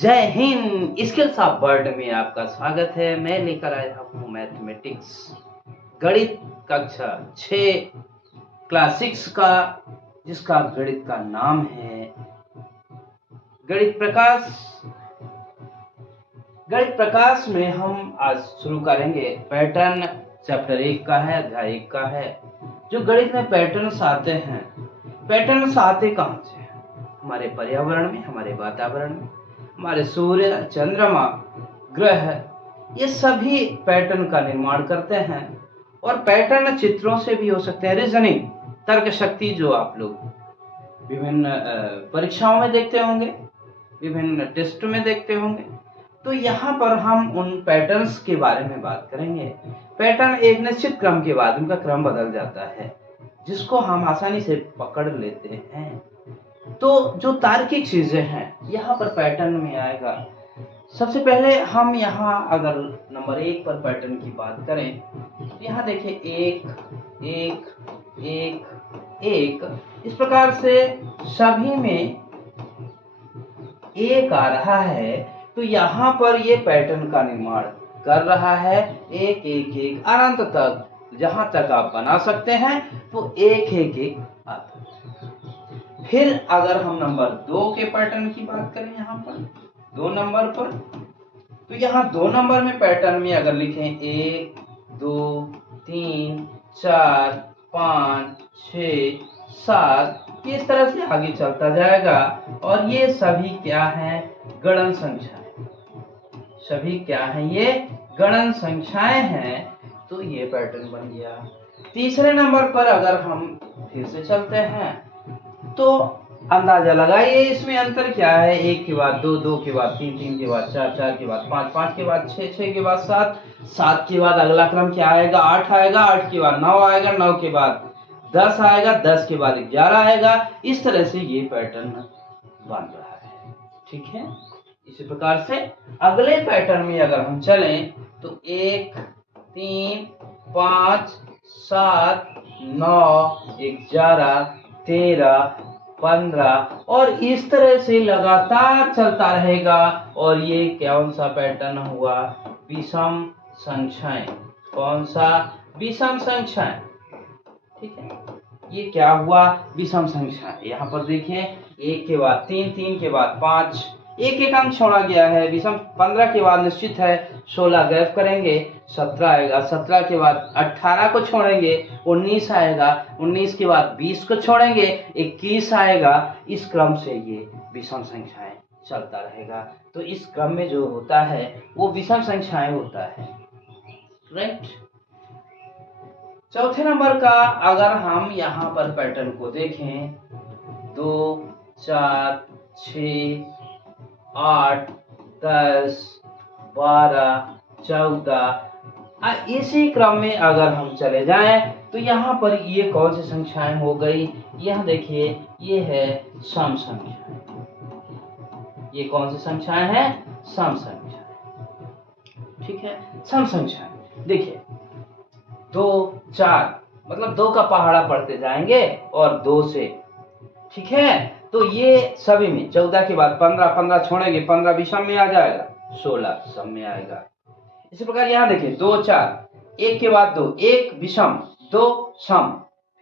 जय Hind. Skills of word में आपका स्वागत है। मैं लेकर आया हूँ मैथमेटिक्स गणित कक्षा 6 क्लास 6 का, जिसका गणित का नाम है गणित प्रकाश। गणित प्रकाश में हम आज शुरू करेंगे पैटर्न। चैप्टर 1 का है, अध्याय 1 का है। जो गणित में पैटर्न्स आते हैं, पैटर्न्स आते कहाँ से हैं? हमारे पर्यावरण में, हमारे वातावरण में, हमारे सूर्य, चंद्रमा, ग्रह, ये सभी पैटर्न का निर्माण करते हैं। और पैटर्न चित्रों से भी हो सकते हैं। रीजनिंग, तर्क शक्ति, जो आप लोग विभिन्न परीक्षाओं में देखते होंगे, विभिन्न टेस्ट में देखते होंगे। तो यहाँ पर हम उन पैटर्न्स के बारे में बात करेंगे। पैटर्न एक निश्चित क्रम के बाद उनका क्रम बदल जाता है, जिसको हम आसानी से पकड़ लेते हैं। तो जो तार्किक चीजें हैं यहाँ पर पैटर्न में आएगा। सबसे पहले हम यहाँ अगर नंबर 1 पर पैटर्न की बात करें, तो यहाँ देखिए 1 1 1 1, इस प्रकार से सभी में 1 आ रहा है। तो यहाँ पर ये पैटर्न का निर्माण कर रहा है। 1 1 1 अनंत तक, जहां तक आप बना सकते हैं तो 1 1 1 आता है। फिर अगर हम नंबर 2 के पैटर्न की बात करें, यहाँ पर 2 नंबर पर, तो यहाँ 2 नंबर में पैटर्न में अगर लिखें 1 2 3 4 5 6 7, इस तरह से आगे चलता जाएगा। और ये सभी क्या हैं? गणन संख्याएं। सभी क्या हैं? ये गणन संख्याएं हैं। तो ये पैटर्न बन गया। तीसरे नंबर पर अगर हम फिर से चलते हैं, तो अंदाजा लगाइए इसमें अंतर क्या है। 1 के बाद 2, 2 के बाद 3, 3 के बाद 4, 4 के बाद 5, 5 के बाद 6, 6 के बाद 7, 7 के बाद अगला क्रम क्या आएगा? 8 आएगा, 8 के बाद 9 आएगा, 9 के बाद 10 आएगा, 10 के बाद 11 आएगा। इस तरह से ये पैटर्न बन रहा है। ठीक है। इसी प्रकार से अगले पैटर्न में अगर हम चलें, तो 1 3 5 7 9 11 13 15, और इस तरह से लगातार चलता रहेगा। और ये कौन सा पैटर्न हुआ? विषम संख्याएं। कौन सा? विषम संख्याएं। ठीक है। ये क्या हुआ? विषम संख्या। यहाँ पर देखिए 1 के बाद 3, 3 के बाद 5, एक एक अंक छोड़ा गया है। विषम 15 के बाद निश्चित है 16 गैप करेंगे, 17 आएगा, 17 के बाद 18 को छोड़ेंगे, 19 आएगा, 19 के बाद 20 को छोड़ेंगे, 21 आएगा। इस क्रम से ये विषम संख्याएं चलता रहेगा। तो इस क्रम में जो होता है वो विषम संख्याएं होता है। राइट। चौथे नंबर का अगर हम यहाँ पर पैटर्न को देखें, 2 4 6 8 10 12 14, इसी क्रम में अगर हम चले जाएं, तो यहाँ पर ये कौन सी संख्याएं हो गई? यह देखिए, ये है सम संख्याएं। ये कौन सी संख्याएं हैं? सम संख्याएं। ठीक है। सम संख्याएं देखिए 2 4, मतलब 2 का पहाड़ा पढ़ते जाएंगे और 2 से। ठीक है। तो ये सभी में 14 के बाद 15, 15 छोड़ेंगे, 15 विषम में आ जाएगा, 16 सम में आएगा। इसी प्रकार यहाँ देखिए 2 4, 1 के बाद 2, 1 विषम, 2 सम,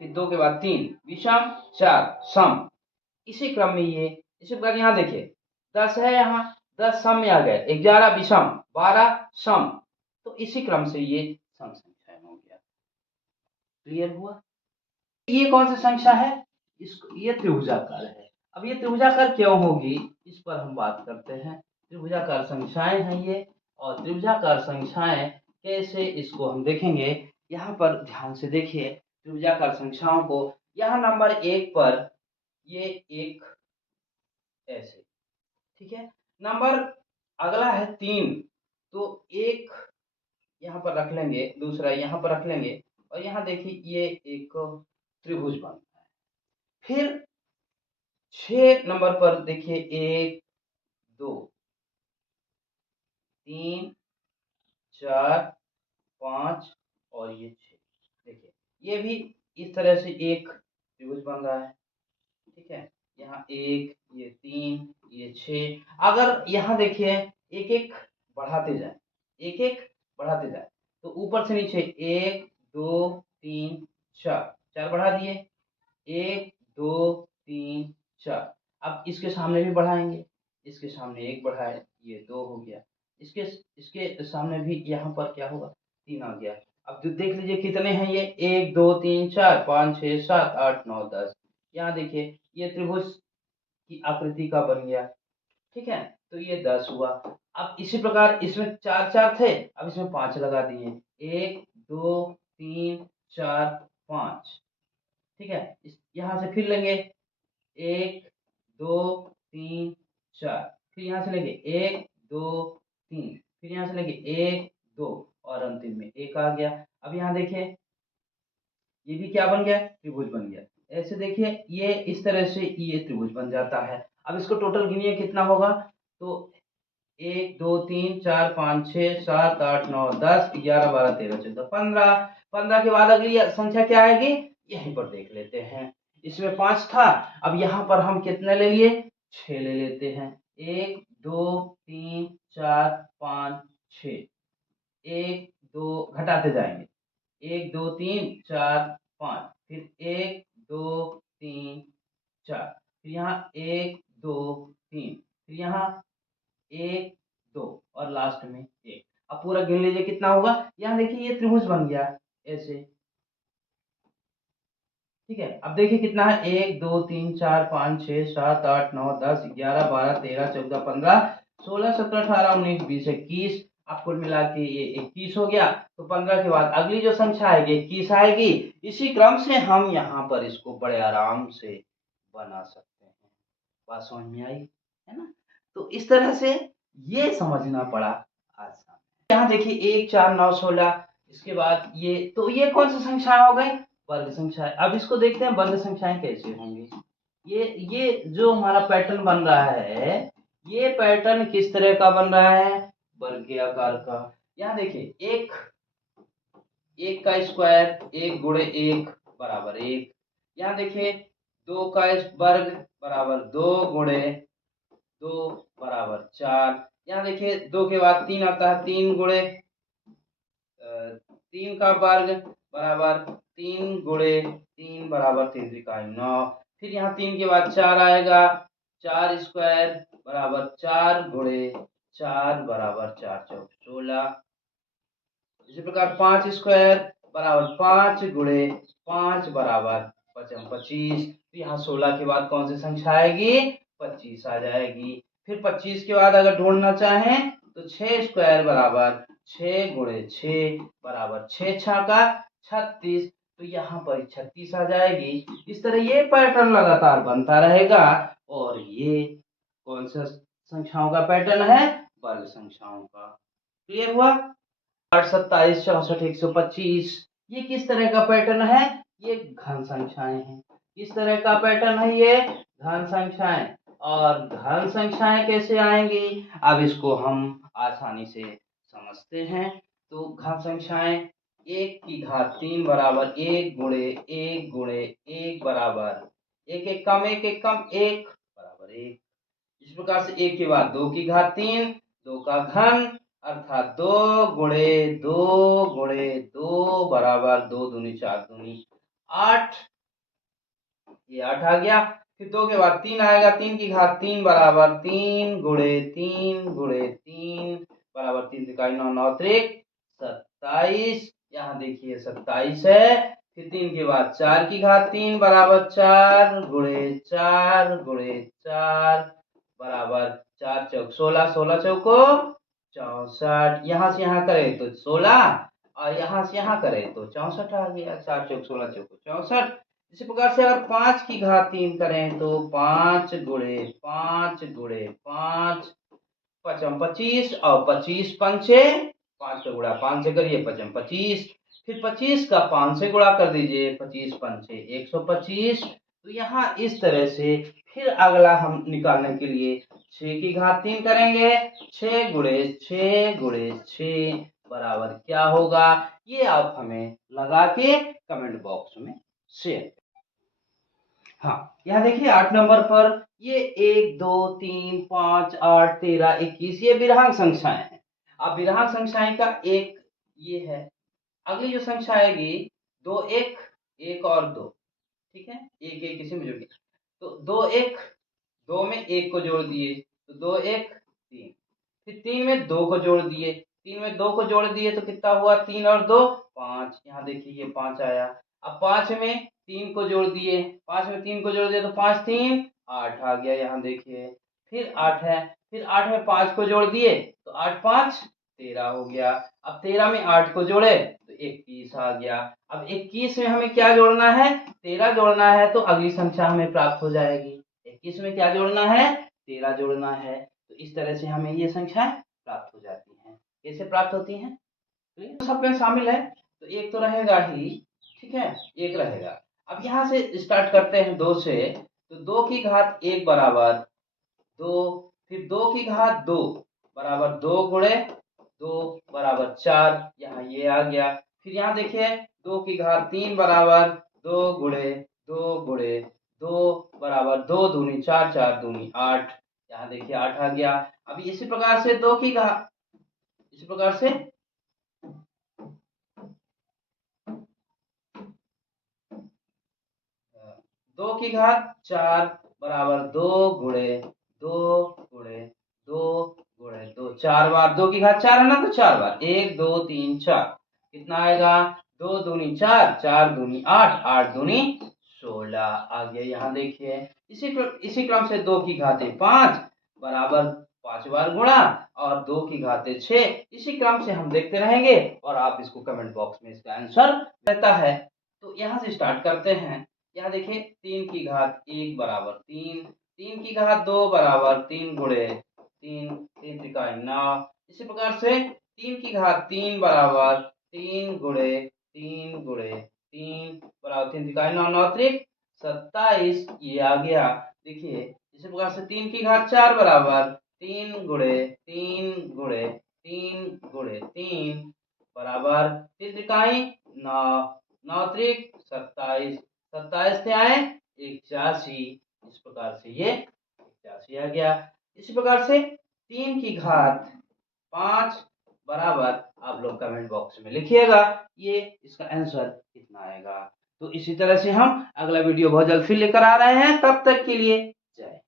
फिर 2 के बाद 3 विषम, 4 सम। इसी क्रम में ये। इसी प्रकार यहाँ देखिए 10 है, यहाँ 10 सम में आ गए, 11 विषम, 12 सम। तो इसी क्रम से ये सम संख्या हो गया। क्लियर हुआ? ये कौन सी संख्या है? इसको, ये त्रिभुजाकार है। अब ये त्रिभुजाकार क्यों होगी, इस पर हम बात करते हैं। त्रिभुजाकार संख्याएं हैं ये। और त्रिभुजाकार संख्याएं कैसे, इसको हम देखेंगे। यहाँ पर ध्यान से देखिए त्रिभुजाकार संख्याओं को। यहाँ नंबर 1 पर ये एक ऐसे। ठीक है। नंबर अगला है 3, तो एक यहाँ पर रख लेंगे, दूसरा यहाँ पर रख लेंगे, और यहाँ देखिए ये एक त्रिभुज बनता है। फिर 6 नंबर पर देखिए 1 2 3 4 5 और ये 6। देखिए ये भी इस तरह से एक त्रिभुज बन रहा है। ठीक है। यहाँ 1, ये 3, ये 6। अगर यहाँ देखिए एक एक बढ़ाते जाए, एक एक बढ़ाते जाए, तो ऊपर से नीचे 1 2 3 4, 4 बढ़ा दिए, 1 2 3 4। अब इसके सामने भी बढ़ाएंगे, इसके सामने 1 बढ़ाए, ये 2 हो गया, इसके इसके सामने भी यहाँ पर क्या होगा, 3 आ गया। अब देख लीजिए कितने हैं ये, 1 2 3 4 5 6 7 8 9 10। यहाँ देखिए ये त्रिभुज की आकृति का बन गया, ठीक है, तो ये 10 हुआ। अब इसी प्रकार इसमें 4 4 थे, अब इसमें 5 लगा दिए, 1 2 3 4 5, ठीक है। इस यहाँ से फिर लेंगे 1 2 3 4, फिर यहाँ से लेंगे 1 2 3, फिर यहाँ से लेंगे 1 2, और अंतिम में 1 आ गया। अब यहाँ देखिए ये भी क्या बन गया, त्रिभुज बन गया। ऐसे देखिए ये इस तरह से ये त्रिभुज बन जाता है। अब इसको टोटल गिनिए कितना होगा, तो 1 2 3 4 5 6 7 8 9 10 11 12 13 14 15। 15 के बाद अगली संख्या क्या आएगी, यहीं पर देख लेते हैं। इसमें 5 था, अब यहाँ पर हम कितने ले लिए, 6 ले लेते हैं। 1 2 3 4 5 6, 1 2 घटाते जाएंगे, 1 2 3 4 5, फिर 1 2 3 4, फिर यहाँ 1 2 3, फिर यहाँ 1 2, और लास्ट में 1। अब पूरा गिन लीजिए कितना होगा। यहाँ देखिए ये त्रिभुज बन गया ऐसे, ठीक है। अब देखिए कितना है, 1 2 3 4 5 6 7 8 9 10 11 12 13 14 15 16 17 18 19 20 21। अब कुल मिला के ये 21 हो गया। तो 15 के बाद अगली जो संख्या आएगी 21 आएगी। इसी क्रम से हम यहाँ पर इसको बड़े आराम से बना सकते हैं। बात समझ में आई है ना। तो इस तरह से ये समझना पड़ा आसान। यहाँ देखिए 1 4 9 16, इसके बाद ये, तो ये कौन सी संख्या हो गई, वर्ग संख्या। अब इसको देखते हैं वर्ग संख्याएं कैसे होंगी। ये जो हमारा पैटर्न बन रहा है, ये पैटर्न किस तरह का बन रहा है, वर्गीय आकार का। यहाँ देखिए एक एक का स्क्वायर, 1 गुणे 1 बराबर 1। यहाँ देखिए 2 का वर्ग बराबर 2 गुणे 2 बराबर 4। यहाँ देखिए 2 के बाद 3 आता है, 3 गुणे 3 का वर्ग बराबर 3 गुणे 3 बराबर 3 त्रिकाई 9। फिर यहाँ 3 के बाद 4 आएगा, 4 स्क्वायर बराबर 4 गुणे 4 बराबर 4 चौक 16। इसी प्रकार 5 स्क्वायर बराबर 5 गुणे 5 बराबर 5 25। तो यहाँ 16 के बाद कौन सी संख्या आएगी, 25 आ जाएगी। फिर 25 के बाद अगर ढूंढना चाहें तो 6 स्क्वायर बराबर 6 गुणे 6 बराबर 6 छाका 36। तो यहाँ पर 36 आ जाएगी। इस तरह ये पैटर्न लगातार बनता रहेगा, और ये कौन सा संख्याओं का पैटर्न है, वर्ग संख्याओं का। क्लियर हुआ। 8 27 64 125, ये किस तरह का पैटर्न है, ये घन संख्याएं हैं। किस तरह का पैटर्न है, ये घन संख्याएं। और घन संख्याएं कैसे आएंगी, अब इसको हम आसानी से समझते हैं। तो घन संख्याएं 1 की घात 3 बराबर 1 गुणे 1 गुणे 1 बराबर 1 1 कम 1 1 कम 1 बराबर 1। इस प्रकार से 1 के बाद 2 की घात 3, 2 का घन अर्थात 2 गुणे 2 गुणे 2 बराबर 2 दूनी 4 दूनी 8, ये 8 आ गया। फिर 2 के बाद 3 आएगा, 3 की घात 3 बराबर 3 गुणे 3 गुणे 3 बराबर 3 तिकाई 9 9 त्रिक 27। यहाँ देखिए 27 है। फिर 3 के बाद 4 की घात 3 बराबर 4 गुणे 4 गुणे 4 बराबर 4 चौक 16, 16 चौको 64। यहाँ से यहाँ करें तो 16, और यहाँ से यहाँ करें तो 64 आ गया। 4 चौक 16 चौको 64। इसी प्रकार से अगर 5 की घात 3 करें तो 5 गुणे 5 गुणे 5 पचम 25, और 25 पंचे 5 का गुणा 5 से करिए, पचम 25। फिर 25 का 5 से गुणा कर दीजिए, 25 पंचे 125। तो यहाँ इस तरह से फिर अगला हम निकालने के लिए 6 की घात 3 करेंगे, 6 गुणे 6 गुणे 6 बराबर क्या होगा, ये आप हमें लगा के कमेंट बॉक्स में शेयर। हाँ, यहाँ देखिए 8 नंबर पर ये 1 2 3 5 8 13 21 ये विराम संख्याएं हैं। अब विराम संख्याएं का एक ये है। अगली जो संख्या आएगी 2 1 1 और 2, ठीक है, एक एक किसी में जुड़ गया तो 2 1 2 में 1 को जोड़ दिए तो 2 1 3, फिर 3 में 2 को जोड़ दिए, 3 में 2 को जोड़ दिए तो कितना हुआ 3 और 2 5, यहाँ देखिए ये 5 आया। अब 5 में 3 को जोड़ दिए, 5 में 3 को जोड़ दिए तो 5 3 8 आ गया, यहाँ देखिए फिर 8 है, फिर 8 में 5 को जोड़ दिए तो 8 5 13 हो गया। अब 13 में 8 को जोड़े तो 21 आ गया। अब 21 में हमें क्या जोड़ना है 13 जोड़ना है तो अगली संख्या हमें प्राप्त हो जाएगी। 21 में क्या जोड़ना है 13 जोड़ना है। तो इस तरह से हमें ये संख्याएं प्राप्त हो जाती हैं। कैसे प्राप्त होती हैं तो ये सब में शामिल है तो एक तो रहेगा ही, ठीक है, एक रहेगा। अब यहाँ से स्टार्ट करते हैं 2 से, तो 2 की घात 1 बराबर 2, फिर 2 की घात 2 बराबर 2 गुणे 2 बराबर 4, यहाँ ये आ गया। फिर यहाँ देखिए 2 की घात 3 बराबर 2 गुणे 2 गुणे 2 बराबर 2 दूनी 4 4 दूनी 8, यहाँ देखिए 8 आ गया। अभी इसी प्रकार से 2 की घात इसी प्रकार से 2 की घात 4 बराबर 2 गुणे 2 गुणे 2 गुणे 2, 4 बार 2 की घात 4 है ना तो 4 बार 1 2 3 4 कितना आएगा 2 दूनी 4 4 दूनी 8 8 दूनी 16 आ गया। यहाँ देखिए इसी क्रम से 2 की घातें 5 बराबर 5 बार गुणा और 2 की घातें 6, इसी क्रम से हम देखते रहेंगे और आप इसको कमेंट बॉक्स में इसका आंसर रहता है। तो यहाँ से स्टार्ट करते हैं। यहाँ देखिए 3 की घात 1 बराबर 3, 3 की घात 2 बराबर 3 गुणे 3 3 त्रिका 9, इसी प्रकार से 3 की घात 3 बराबर 3 गुणे 3 गुणे 3 बराबर 3 त्रिका 9 9 त्रिक 27, ये आ गया। देखिए इसी प्रकार से 3 की घात 4 बराबर 3 गुणे 3 गुणे 3 गुणे 3 बराबर 3 त्रिकाई 9 9 त्रिक 27, 27 से आए 81, इस प्रकार से ये 81 आ गया। इसी प्रकार से 3 की घात 5 बराबर आप लोग कमेंट बॉक्स में लिखिएगा ये इसका आंसर कितना आएगा। तो इसी तरह से हम अगला वीडियो बहुत जल्द फिर लेकर आ रहे हैं, तब तक के लिए जय।